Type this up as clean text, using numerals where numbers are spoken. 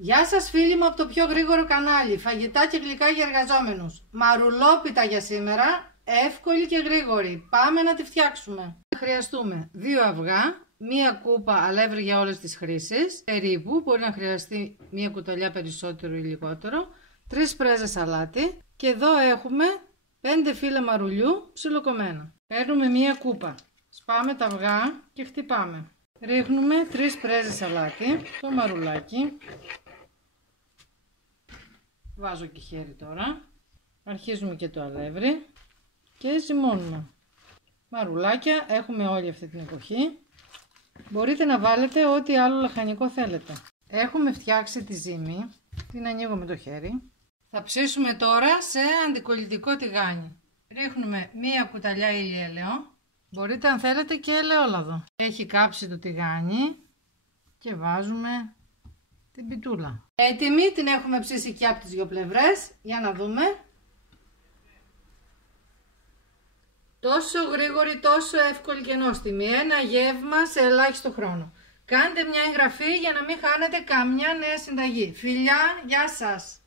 Γεια σας φίλοι μου από το πιο γρήγορο κανάλι, φαγητά και γλυκά για εργαζόμενους. Μαρουλόπιτα για σήμερα, εύκολη και γρήγορη. Πάμε να τη φτιάξουμε. Θα χρειαστούμε 2 αυγά, 1 κούπα αλεύρι για όλες τις χρήσεις, περίπου, μπορεί να χρειαστεί 1 κουταλιά περισσότερο ή λιγότερο, 3 πρέζες αλάτι και εδώ έχουμε 5 φύλλα μαρουλιού ψιλοκομμένα. Παίρνουμε 1 κούπα, σπάμε τα αυγά και χτυπάμε. Ρίχνουμε 3 πρέζες αλάτι, το μαρουλάκι. Βάζω και χέρι τώρα. Αρχίζουμε και το αλεύρι και ζυμώνουμε. Μαρουλάκια έχουμε όλη αυτή την εποχή. Μπορείτε να βάλετε ό,τι άλλο λαχανικό θέλετε. Έχουμε φτιάξει τη ζύμη. Την ανοίγω με το χέρι. Θα ψήσουμε τώρα σε αντικολλητικό τηγάνι. Ρίχνουμε 1 κουταλιά ηλιέλαιο. Μπορείτε αν θέλετε και ελαιόλαδο. Έχει κάψει το τηγάνι και βάζουμε την πιτούλα. Έτοιμη, την έχουμε ψήσει και από τις 2 πλευρές. Για να δούμε. Τόσο γρήγορη, τόσο εύκολη και νόστιμη. Ένα γεύμα σε ελάχιστο χρόνο. Κάντε μια εγγραφή για να μην χάνετε καμιά νέα συνταγή. Φιλιά, γεια σας!